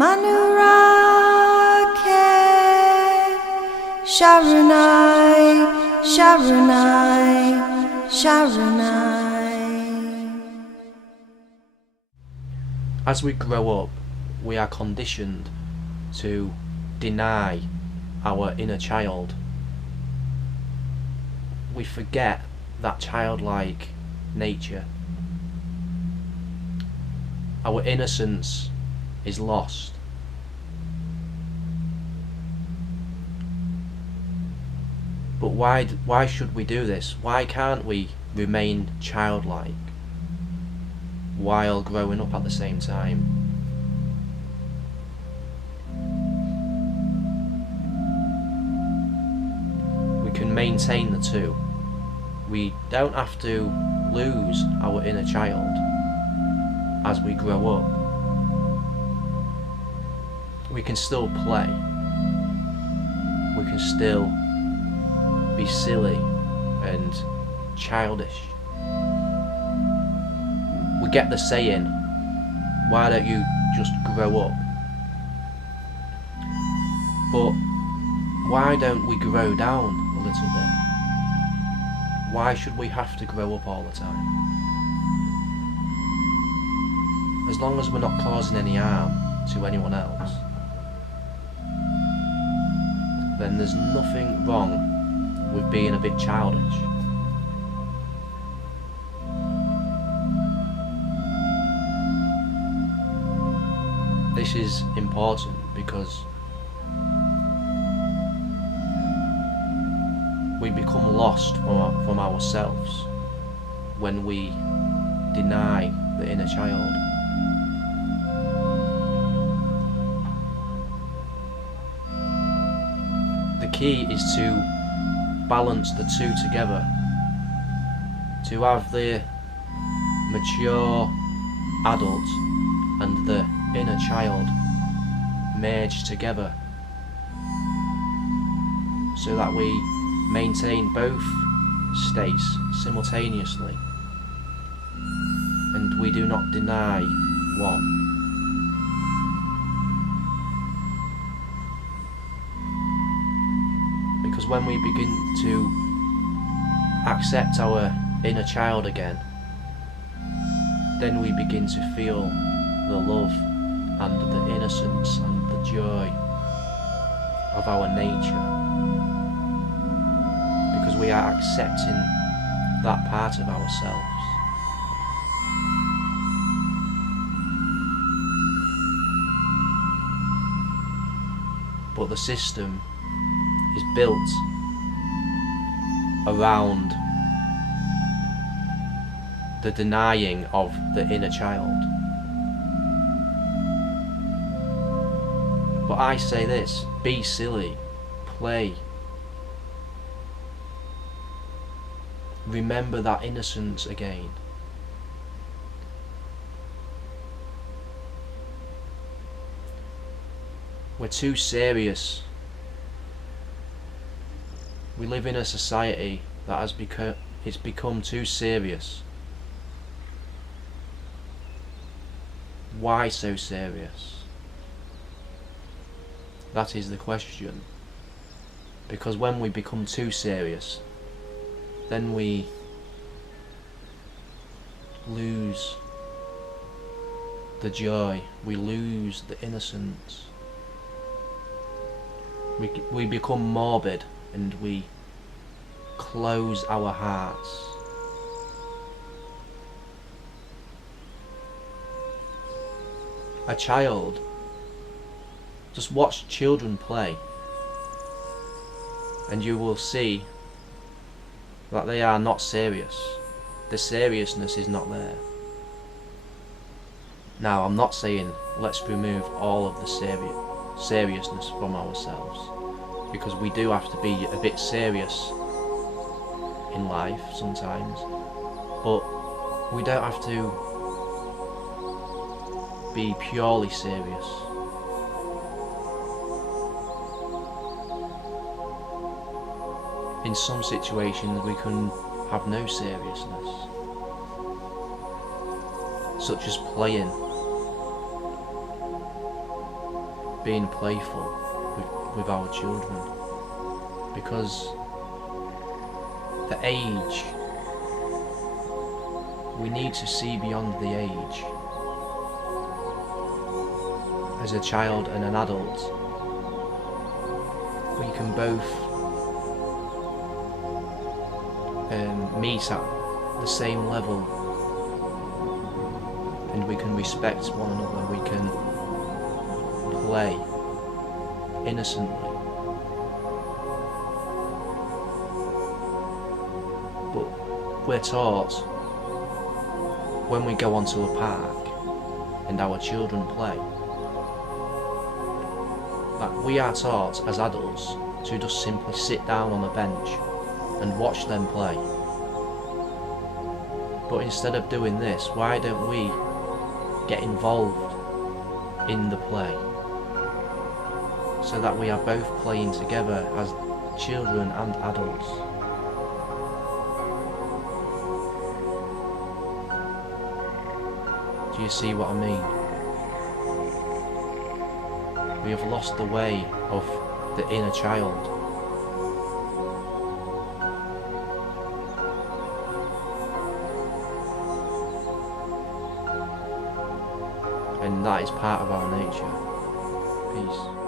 Manurake Sharanai, Sharanai, Sharanai. As we grow up, we are conditioned to deny our inner child. We forget that childlike nature. Our innocence is lost. But why should we do this? Why can't we remain childlike while growing up at the same time? We can maintain the two. We don't have to lose our inner child as we grow up. We can still play. We can still be silly and childish. We get the saying, why don't you just grow up? But why don't we grow down a little bit? Why should we have to grow up all the time? As long as we're not causing any harm to anyone else, then there's nothing wrong with being a bit childish. This is important because we become lost from ourselves when we deny the inner child. The key is to balance the two together, to have the mature adult and the inner child merged together, so that we maintain both states simultaneously and we do not deny one. Because when we begin to accept our inner child again, then we begin to feel the love and the innocence and the joy of our nature, because we are accepting that part of ourselves. But the system is built around the denying of the inner child. But I say this, be silly, play. Remember that innocence again. We're too serious. We live in a society that has become too serious. Why so serious? That is the question. Because when we become too serious, then we lose the joy, we lose the innocence. We become morbid and we close our hearts. A child, just watch children play and you will see that they are not serious. The seriousness is not there. Now, I'm not saying let's remove all of the seriousness from ourselves, because we do have to be a bit serious in life sometimes, but we don't have to be purely serious. In some situations we can have no seriousness, such as playing. being playful with our children, because the age, we need to see beyond the age. As a child and an adult, we can both meet at the same level, and we can respect one another, we can play innocently. But we're taught, when we go onto a park and our children play, that we are taught as adults to just simply sit down on a bench and watch them play. But instead of doing this, why don't we get involved in the play, so that we are both playing together as children and adults? Do you see what I mean? We have lost the way of the inner child. And that is part of our nature. Peace.